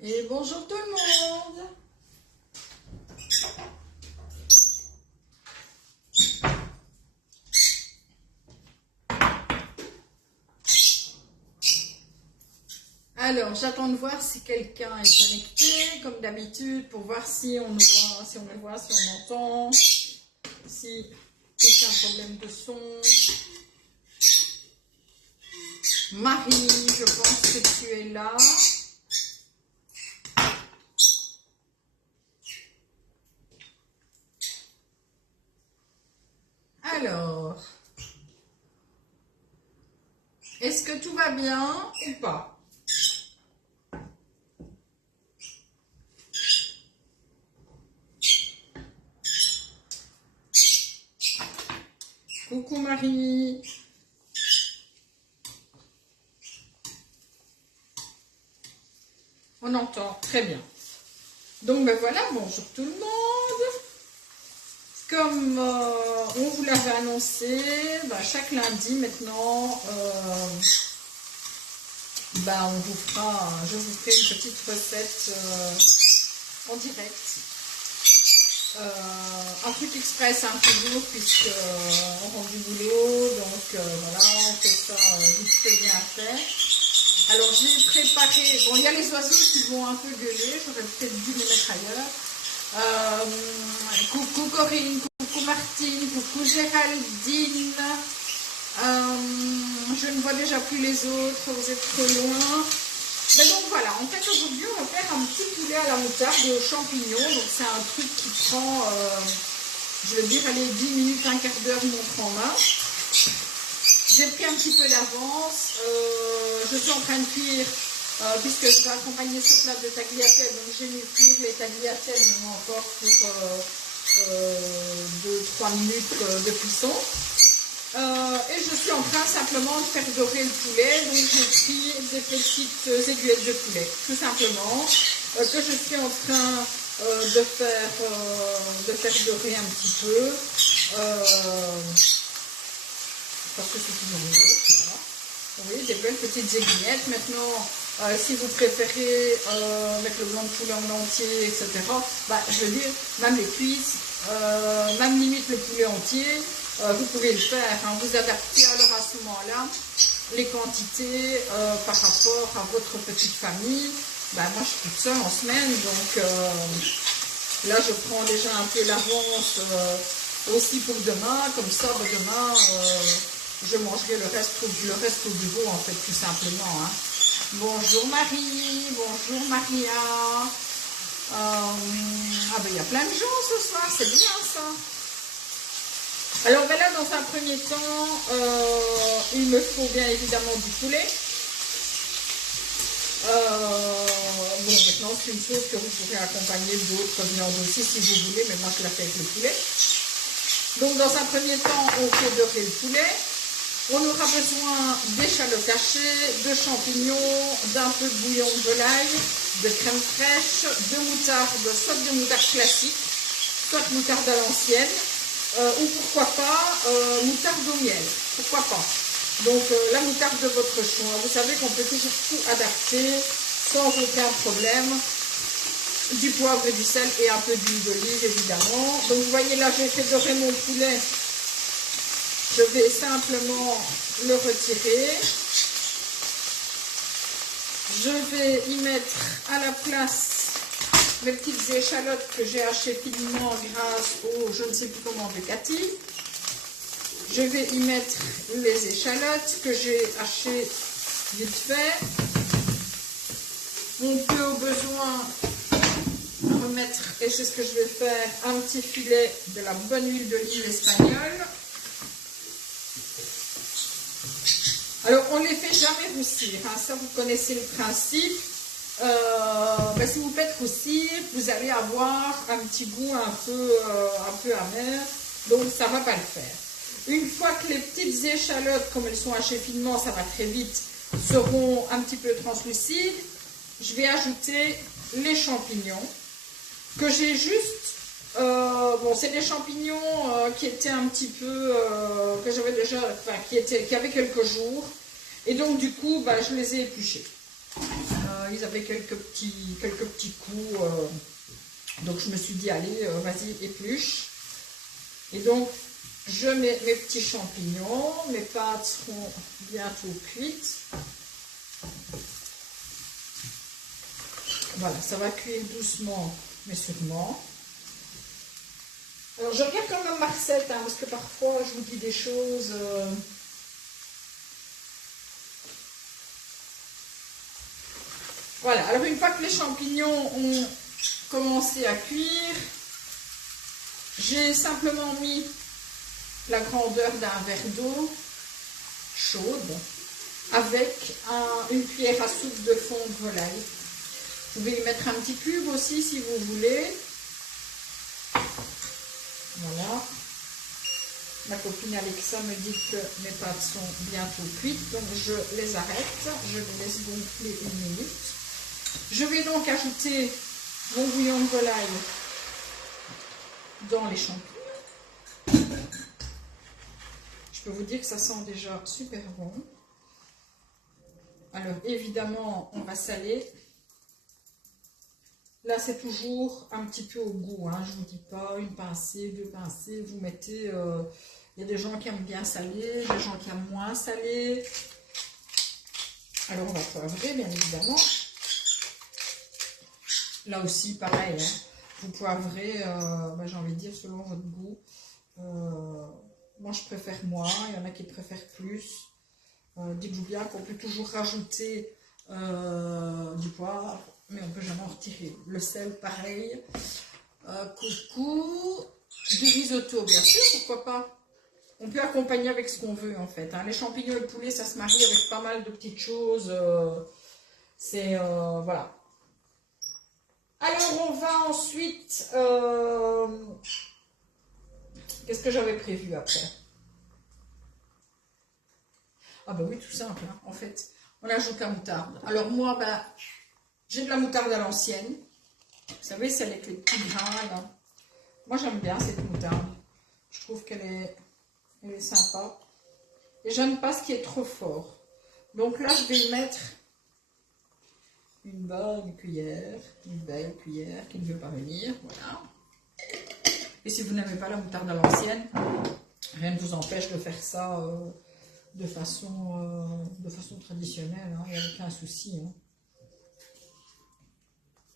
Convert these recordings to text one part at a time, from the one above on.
Et bonjour tout le monde. Alors, j'attends de voir si quelqu'un est connecté, comme d'habitude, pour voir si on nous voit, si on me voit, si on entend, si aucun problème de son. Marie, je pense que tu es là. Alors, est-ce que tout va bien ou pas? Coucou Marie. On entend, très bien. Donc ben voilà, bonjour tout le monde. Comme on vous l'avait annoncé, ben, chaque lundi maintenant, ben, je vous ferai une petite recette en direct. Un truc express un peu lourd puisque on rentre du boulot, donc voilà, on fait ça vite fait bien fait. Alors j'ai préparé, bon il y a les oiseaux qui vont un peu gueuler, j'aurais peut-être dû les mettre ailleurs. Coucou Corinne, coucou Martine, coucou Géraldine. Je ne vois déjà plus les autres, vous êtes trop loin. Mais donc voilà, en fait aujourd'hui on va faire un petit poulet à la moutarde et aux champignons. Donc c'est un truc qui prend, je veux dire, allez, 10 minutes, un quart d'heure montre en main. J'ai pris un petit peu d'avance, je suis en train de cuire, puisque je vais accompagner ce plat de tagliatelle, donc j'ai mis cuire les tagliatelles maintenant encore pour 2-3 minutes de cuisson. Et je suis en train simplement de faire dorer le poulet, donc j'ai pris des petites aiguillettes de poulet, tout simplement, que je suis en train de faire dorer un petit peu. Parce que c'est toujours mieux, voilà. Oui, des belles petites aiguillettes. Maintenant, si vous préférez mettre le blanc de poulet en entier, etc., bah, je veux dire, même les cuisses, même limite le poulet entier, vous pouvez le faire, hein. Vous adaptez alors à ce moment-là les quantités par rapport à votre petite famille. Bah, moi, je suis toute seule en semaine, donc là, je prends déjà un peu l'avance aussi pour demain. Comme ça, bah, demain... je mangerai le reste au bureau, en fait, tout simplement. Hein. Bonjour Marie, bonjour Maria. Ah ben il y a plein de gens ce soir, c'est bien ça. Alors ben là, dans un premier temps, il me faut bien évidemment du poulet. Bon, maintenant c'est une chose que vous pourrez accompagner d'autres viandes aussi si vous voulez, mais moi je la fais avec le poulet. Donc dans un premier temps, on fait dorer le poulet. On aura besoin d'échalotes hachées, de champignons, d'un peu de bouillon de volaille, de crème fraîche, de moutarde, soit de moutarde classique, soit de moutarde à l'ancienne, ou pourquoi pas moutarde au miel, pourquoi pas. Donc la moutarde de votre choix. Vous savez qu'on peut toujours tout adapter sans aucun problème. Du poivre et du sel et un peu d'huile d'olive évidemment. Donc vous voyez là, j'ai fait dorer mon poulet. Je vais simplement le retirer. Je vais y mettre à la place mes petites échalotes que j'ai hachées finement grâce au je ne sais plus comment de Cathy. Je vais y mettre les échalotes que j'ai hachées vite fait. On peut au besoin remettre, et c'est ce que je vais faire, un petit filet de la bonne huile d'olive espagnole. Alors, on ne les fait jamais roussir, hein. Ça vous connaissez le principe. Ben, si vous faites roussir, vous allez avoir un petit goût un peu amer, donc ça ne va pas le faire. Une fois que les petites échalotes, comme elles sont hachées finement, ça va très vite, seront un petit peu translucides, je vais ajouter les champignons que j'ai juste... bon, c'est des champignons qui étaient un petit peu, que j'avais déjà, enfin, qui avaient quelques jours. Et donc, du coup, bah, je les ai épluchés. ils avaient quelques petits coups. Donc je me suis dit, allez, vas-y, épluche. Et donc, je mets mes petits champignons. Mes pâtes seront bientôt cuites. Voilà, ça va cuire doucement, mais sûrement. Alors, je regarde quand même ma recette, hein, parce que parfois, je vous dis des choses... Voilà, alors une fois que les champignons ont commencé à cuire, j'ai simplement mis la grandeur d'un verre d'eau chaude avec une cuillère à soupe de fond de volaille. Vous pouvez y mettre un petit cube aussi si vous voulez. Voilà. Ma copine Alexa me dit que mes pâtes sont bientôt cuites, donc je les arrête. Je les laisse gonfler 1 minute. Je vais donc ajouter mon bouillon de volaille dans les champignons. Je peux vous dire que ça sent déjà super bon. Alors évidemment, on va saler. Là, c'est toujours un petit peu au goût. Hein. Je ne vous dis pas une pincée, 2 pincées. Vous mettez... il y a des gens qui aiment bien salé, des gens qui aiment moins salé. Alors, on va poivrer, bien évidemment. Là aussi, pareil. Hein. Vous poivrez, j'ai envie de dire, selon votre goût. Moi, je préfère moins. Il y en a qui préfèrent plus. Dites-vous bien qu'on peut toujours rajouter du poivre, mais on ne peut jamais en retirer. Le sel, pareil. Coucou. Du risotto, bien sûr, pourquoi pas. On peut accompagner avec ce qu'on veut, en fait. Hein. Les champignons et le poulet, ça se marie avec pas mal de petites choses. Voilà. Alors, on va ensuite... Qu'est-ce que j'avais prévu après? Ah ben oui, tout simple, hein. En fait, on ajoute la moutarde. Alors moi, j'ai de la moutarde à l'ancienne. Vous savez, celle avec les petits grains, là. Moi, j'aime bien cette moutarde. Je trouve qu'elle est sympa. Et j'aime pas ce qui est trop fort. Donc là, je vais y mettre une bonne cuillère, une belle cuillère qui ne veut pas venir, voilà. Et si vous n'aimez pas la moutarde à l'ancienne, rien ne vous empêche de faire ça de façon traditionnelle, hein. Il n'y a aucun souci. Hein.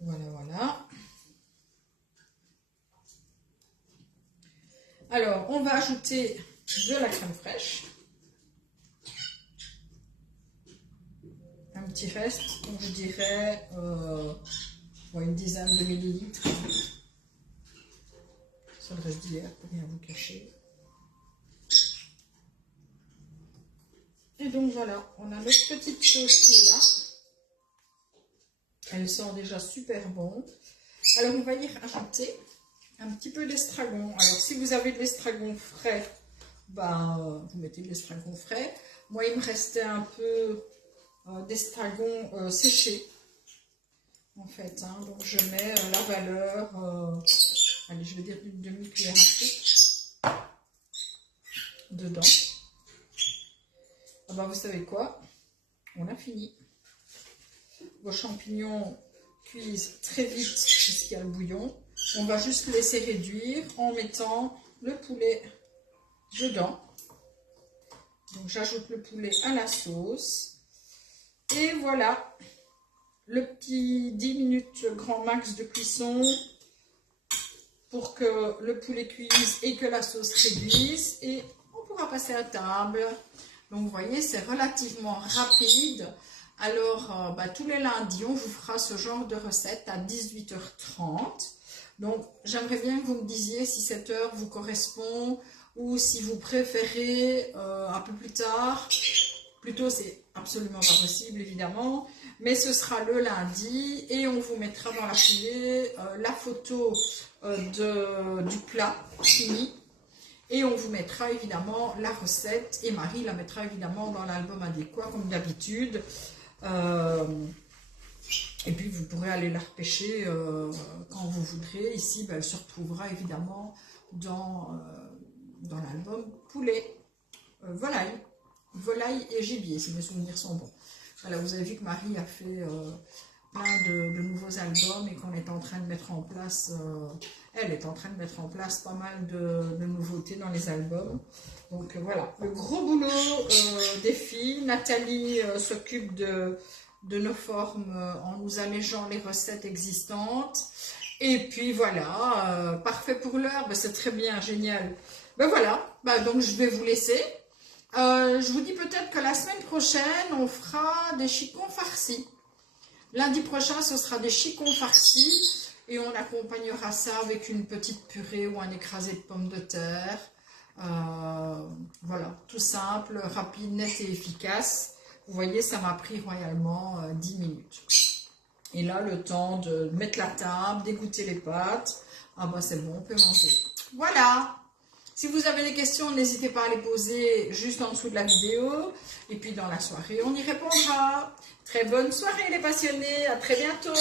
Voilà, voilà. Alors, on va ajouter de la crème fraîche. Un petit reste, donc je dirais une dizaine de millilitres. C'est le reste d'hier, pour rien vous cacher. Et donc voilà, on a notre petite sauce qui est là. Elle sent déjà super bon. Alors on va y ajouter un petit peu d'estragon. Alors si vous avez de l'estragon frais, vous mettez de l'estragon frais. Moi il me restait un peu d'estragon séché. En fait, hein. Donc je mets la valeur, allez je vais dire une demi-cuillère à soupe dedans. Vous savez quoi? On a fini. Vos champignons cuisent très vite puisqu'il y a le bouillon. On va juste laisser réduire en mettant le poulet dedans. Donc j'ajoute le poulet à la sauce. Et voilà, le petit 10 minutes grand max de cuisson pour que le poulet cuise et que la sauce réduise. Et on pourra passer à table. Donc vous voyez, c'est relativement rapide. Alors, tous les lundis, on vous fera ce genre de recette à 18h30. Donc, j'aimerais bien que vous me disiez si cette heure vous correspond ou si vous préférez un peu plus tard. Plutôt, c'est absolument pas possible, évidemment. Mais ce sera le lundi et on vous mettra dans la foulée la photo du plat fini. Et on vous mettra évidemment la recette et Marie la mettra évidemment dans l'album adéquat comme d'habitude. Et puis vous pourrez aller la repêcher quand vous voudrez. Ici, elle se retrouvera évidemment dans l'album poulet, volaille et gibier, si mes souvenirs sont bons. Voilà, vous avez vu que Marie a fait plein de nouveaux albums et qu'on est en train de mettre en place, elle est en train de mettre en place pas mal de nouveautés dans les albums. Donc voilà, le gros boulot des filles. Nathalie s'occupe de nos formes en nous allégeant les recettes existantes. Et puis voilà, parfait pour l'heure, ben, c'est très bien, génial. Ben voilà, ben, donc je vais vous laisser. Je vous dis peut-être que la semaine prochaine, on fera des chicons farcis. Lundi prochain, ce sera des chicons farcis et on accompagnera ça avec une petite purée ou un écrasé de pommes de terre. Voilà, tout simple, rapide, net et efficace. Vous voyez, ça m'a pris royalement 10 minutes. Et là, le temps de mettre la table, d'égoutter les pâtes. Ah bah c'est bon, on peut manger. Voilà. Si vous avez des questions, n'hésitez pas à les poser juste en dessous de la vidéo. Et puis dans la soirée, on y répondra. Très bonne soirée les passionnés. À très bientôt.